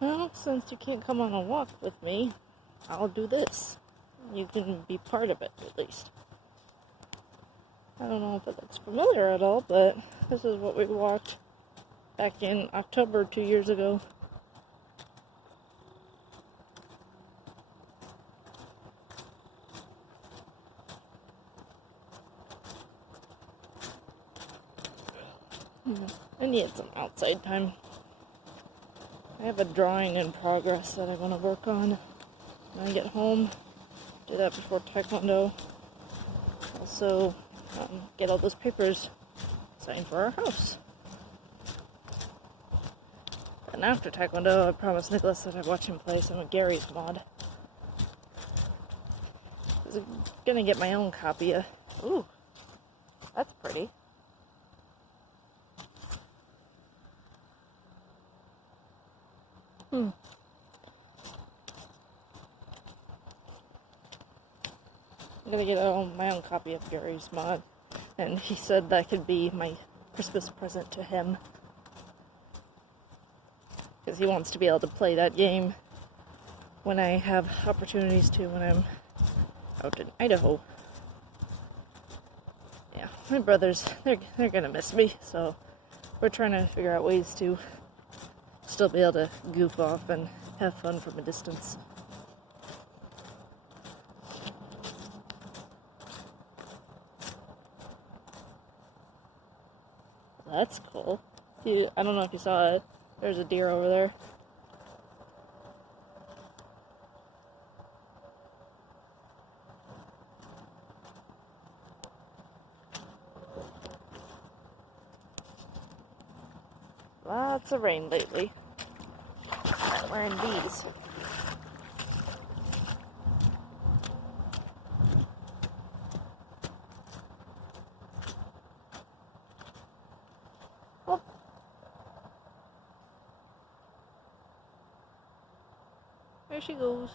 Well, since you can't come on a walk with me, I'll do this. You can be part of it, at least. I don't know if it looks familiar at all, but this is what we walked back in October 2 years ago. I need some outside time. I have a drawing in progress that I want to work on when I get home. Do that before Taekwondo. Also, get all those papers signed for our house. And after Taekwondo, I promised Nicholas that I'd watch him play some of Gary's mod. I'm gonna get my own copy of... Ooh, that's pretty. I'm gonna get my own copy of Gary's mod, and he said that could be my Christmas present to him, because he wants to be able to play that game when I have opportunities to, when I'm out in Idaho. Yeah, my brothers, they're gonna miss me, so we're trying to figure out ways to still be able to goof off and have fun from a distance. That's cool. I don't know if you saw it. There's a deer over there. Lots of rain lately. I'm wearing these. Oh. There she goes.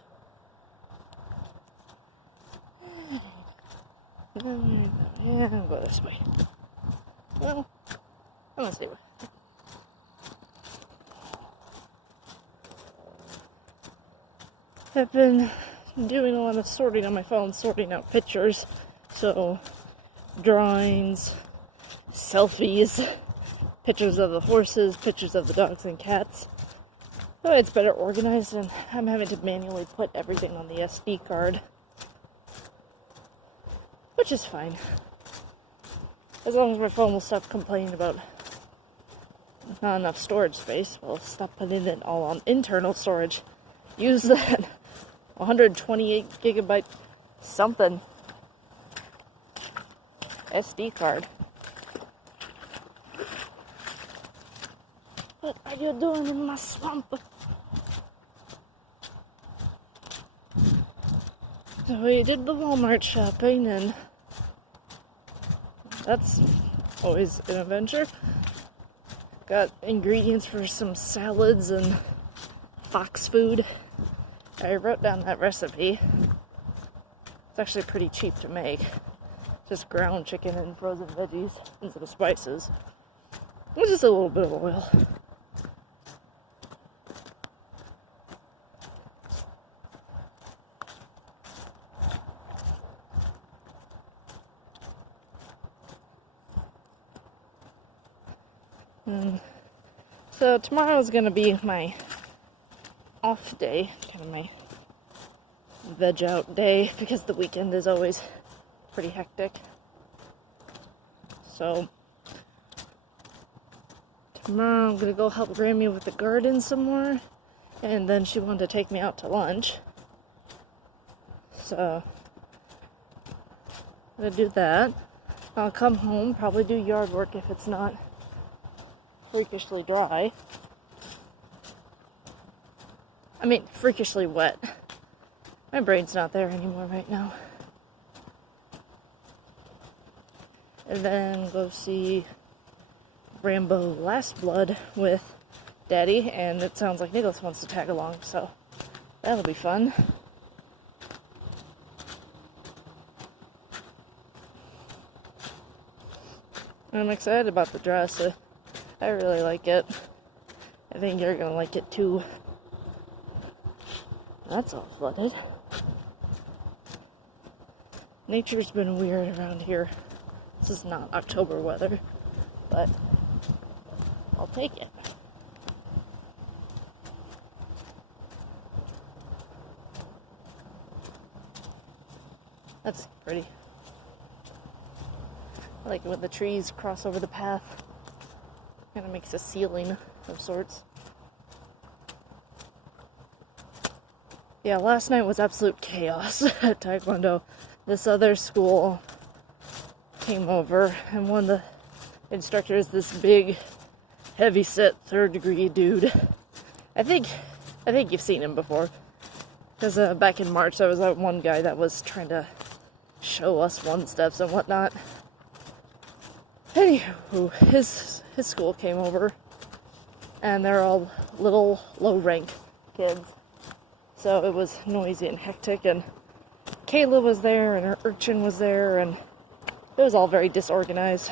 Yeah, I'll go this way. Well, I'm gonna see what. I've been doing a lot of sorting on my phone, sorting out pictures. So, drawings, selfies, pictures of the horses, pictures of the dogs and cats. So it's better organized, and I'm having to manually put everything on the SD card. Which is fine. As long as my phone will stop complaining about not enough storage space, we'll stop putting it all on internal storage. Use that 128 gigabyte something SD card. What are you doing in my swamp? So we did the Walmart shopping, and that's always an adventure. Got ingredients for some salads and fox food. I wrote down that recipe. It's actually pretty cheap to make. Just ground chicken and frozen veggies and some spices. With just a little bit of oil. So tomorrow is going to be my off day, kind of my veg out day, because the weekend is always pretty hectic. So tomorrow I'm going to go help Grammy with the garden some more, and then she wanted to take me out to lunch. So I'm going to do that. I'll come home, probably do yard work if it's not freakishly dry. I mean, freakishly wet. My brain's not there anymore right now. And then go see Rambo Last Blood with Daddy, and it sounds like Nicholas wants to tag along, so that'll be fun. I'm excited about the dress. I really like it. I think you're gonna like it too. That's all flooded. Nature's been weird around here. This is not October weather, but I'll take it. That's pretty. I like it when the trees cross over the path. Kind of makes a ceiling of sorts. Yeah, last night was absolute chaos at Taekwondo. This other school came over, and one of the instructors, this big, heavy-set, third-degree dude. I think you've seen him before. Because back in March, there was that one guy that was trying to show us one-steps and whatnot. Anywho, his school came over, and they're all little, low-rank kids. So it was noisy and hectic, and Kayla was there, and her urchin was there, and it was all very disorganized.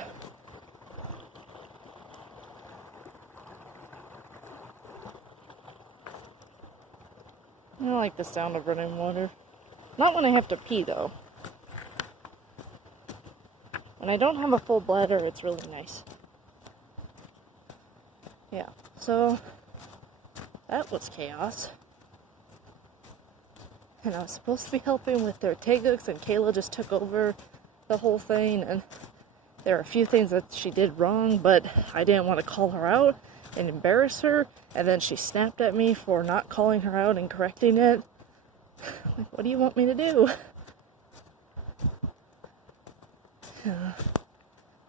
I don't like the sound of running water. Not when I have to pee, though. When I don't have a full bladder, it's really nice. Yeah, so that was chaos. And I was supposed to be helping with their taeguk's, and Kayla just took over the whole thing, and there are a few things that she did wrong, but I didn't want to call her out and embarrass her, and then she snapped at me for not calling her out and correcting it. Like, what do you want me to do?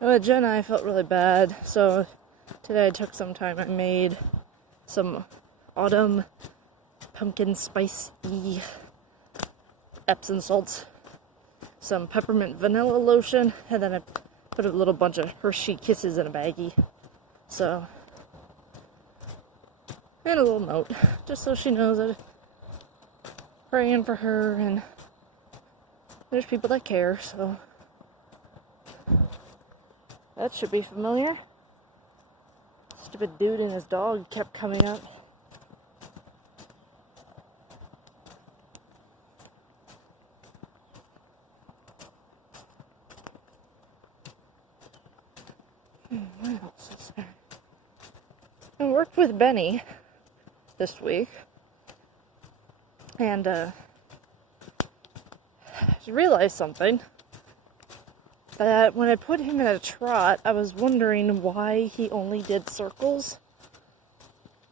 But Jenna, I felt really bad, so today I took some time. I made some autumn pumpkin spice-y Epsom salts, some peppermint vanilla lotion, and then I put a little bunch of Hershey Kisses in a baggie. So, and a little note, just so she knows that I'm praying for her, and there's people that care, so that should be familiar. Stupid dude and his dog kept coming up. What else is there? I worked with Benny this week, and I realized something. That when I put him in a trot, I was wondering why he only did circles.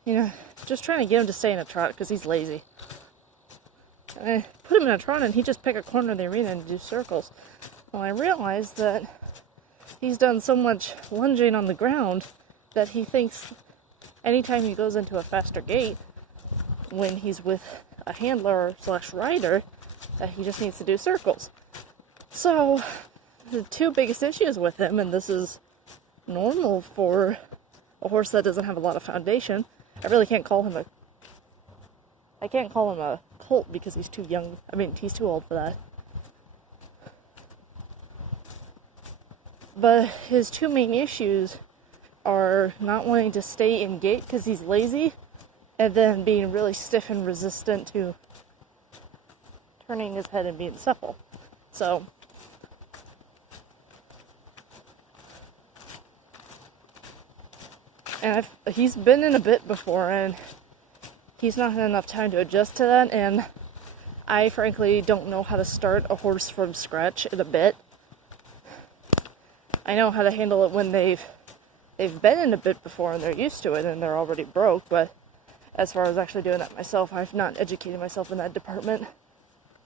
You know, just trying to get him to stay in a trot because he's lazy. And I put him in a trot and he'd just pick a corner of the arena and do circles. Well, I realized that he's done so much lunging on the ground that he thinks anytime he goes into a faster gait, when he's with a handler / rider, that he just needs to do circles. So the two biggest issues with him, and this is normal for a horse that doesn't have a lot of foundation. I really can't call him a colt because he's too young. I mean, he's too old for that. But his two main issues are not wanting to stay in gait because he's lazy, and then being really stiff and resistant to turning his head and being supple. So and he's been in a bit before, and he's not had enough time to adjust to that, and I frankly don't know how to start a horse from scratch in a bit. I know how to handle it when they've been in a bit before and they're used to it and they're already broke, but as far as actually doing that myself, I've not educated myself in that department.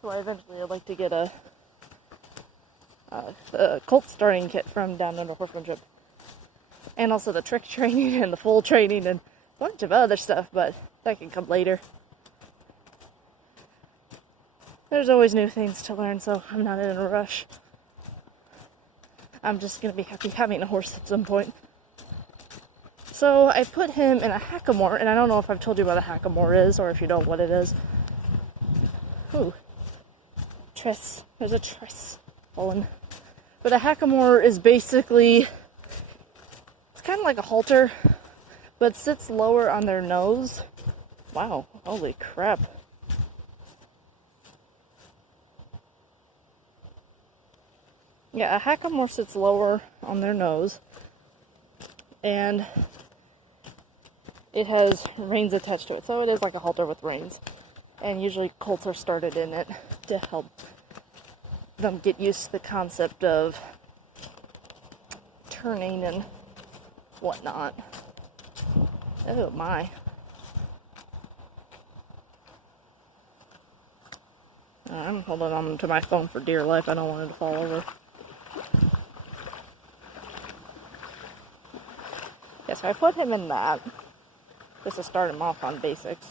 So eventually I'd like to get a colt starting kit from Down Under Horsemanship. And also the trick training and the full training and a bunch of other stuff, but that can come later. There's always new things to learn, so I'm not in a rush. I'm just going to be happy having a horse at some point. So I put him in a hackamore, and I don't know if I've told you what a hackamore is, or if you know what it is. Ooh. Tress. There's a tress fallen. But a hackamore is basically, it's kind of like a halter, but sits lower on their nose. Wow, holy crap. Yeah, a hackamore sits lower on their nose, and it has reins attached to it, so it is like a halter with reins. And usually colts are started in it to help them get used to the concept of turning and whatnot. Oh my. I'm holding on to my phone for dear life. I don't want it to fall over. Yeah, so I put him in that just to start him off on basics.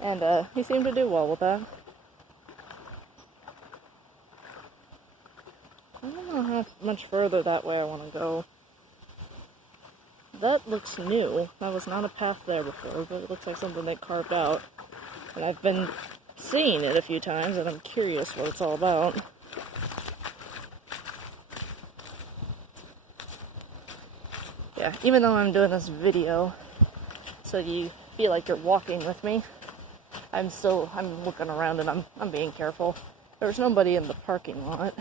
And he seemed to do well with that. I don't know how much further that way I want to go. That looks new. That was not a path there before, but it looks like something they carved out. And I've been seeing it a few times, and I'm curious what it's all about. Yeah, even though I'm doing this video, so you feel like you're walking with me, I'm looking around and I'm being careful. There's nobody in the parking lot.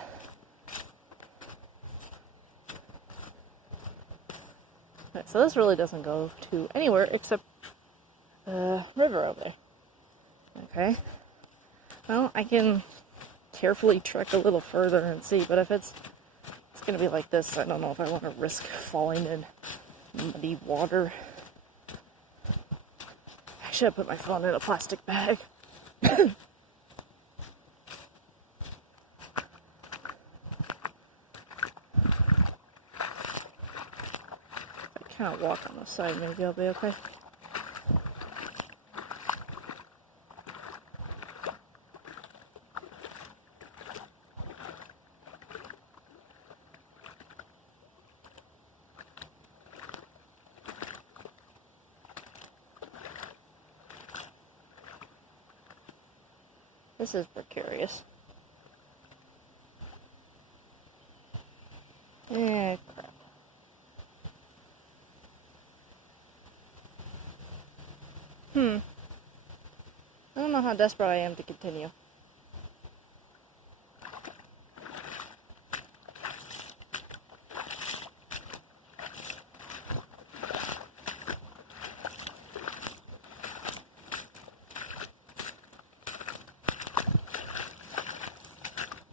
Okay, so this really doesn't go to anywhere except the river over there. Okay. Well, I can carefully trek a little further and see, but if it's gonna be like this, I don't know if I want to risk falling in muddy water. I should have put my phone in a plastic bag. I can't walk on the side, maybe I'll be okay. This is precarious. Yeah, crap. I don't know how desperate I am to continue.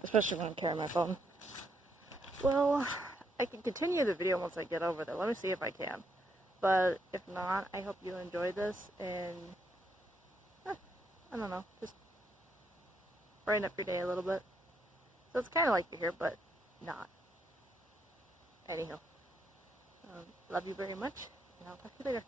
Especially when I'm carrying my phone. Well, I can continue the video once I get over there. Let me see if I can. But if not, I hope you enjoy this and, I don't know, just brighten up your day a little bit. So it's kind of like you're here, but not. Anyhow, love you very much, and I'll talk to you later.